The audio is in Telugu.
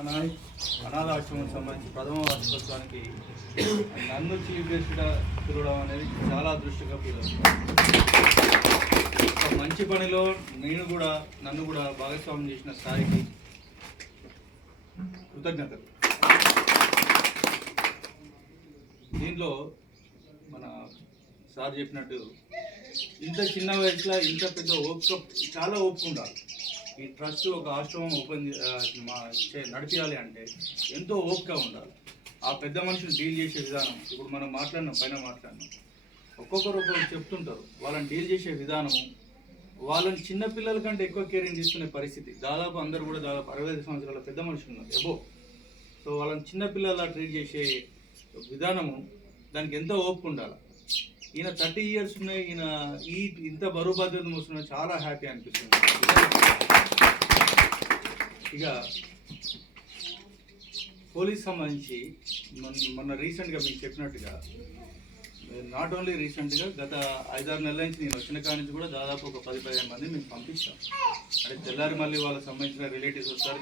అనాథాశ్రమం సంబంధించి ప్రథమ వార్షికోత్సవానికి నన్ను చీఫ్ గెస్ట్గా పిలవడం అనేది చాలా అదృష్టంగా ఫీల్ అవుతుంది. ఒక మంచి పనిలో నన్ను కూడా భాగస్వామ్యం చేసిన స్థాయికి కృతజ్ఞతలు. దీంట్లో మన సార్ చెప్పినట్టు ఇంత చిన్న వయసులో ఇంత పెద్ద చాలా ఓపుకుంటారు. ఈ ట్రస్ట్ ఒక ఆశ్రమం నడిపించాలి అంటే ఎంతో ఓపిక ఉండాలి. ఆ పెద్ద మనుషులు డీల్ చేసే విధానం, ఇప్పుడు మనం మాట్లాడినాం ఒక్కొక్కరు చెప్తుంటారు. వాళ్ళని డీల్ చేసే విధానము, వాళ్ళని చిన్నపిల్లల కంటే ఎక్కువ కేరింగ్ తీసుకునే పరిస్థితి. దాదాపు అందరూ కూడా దాదాపు 65 సంవత్సరాల పెద్ద మనుషులు ఉన్నారు ఎబో. సో వాళ్ళని చిన్నపిల్లలా ట్రీట్ చేసే విధానము, దానికి ఎంతో ఓపిక ఉండాలి. ఈయన 30 years ఉన్నాయి. ఈయన ఇంత బరువు బాధ్యత మోస్తున్నా చాలా హ్యాపీ అనిపిస్తుంది. ఇక పోలీస్ సంబంధించి మొన్న రీసెంట్గా మీకు చెప్పినట్టుగా, నాట్ ఓన్లీ రీసెంట్గా గత 5-6 నెలల నుంచి నేను వచ్చిన కాడి నుంచి కూడా దాదాపు ఒక 10-15 మంది మేము పంపిస్తాం. అంటే తెల్లారి మళ్ళీ వాళ్ళకి సంబంధించిన రిలేటివ్స్ వస్తారు.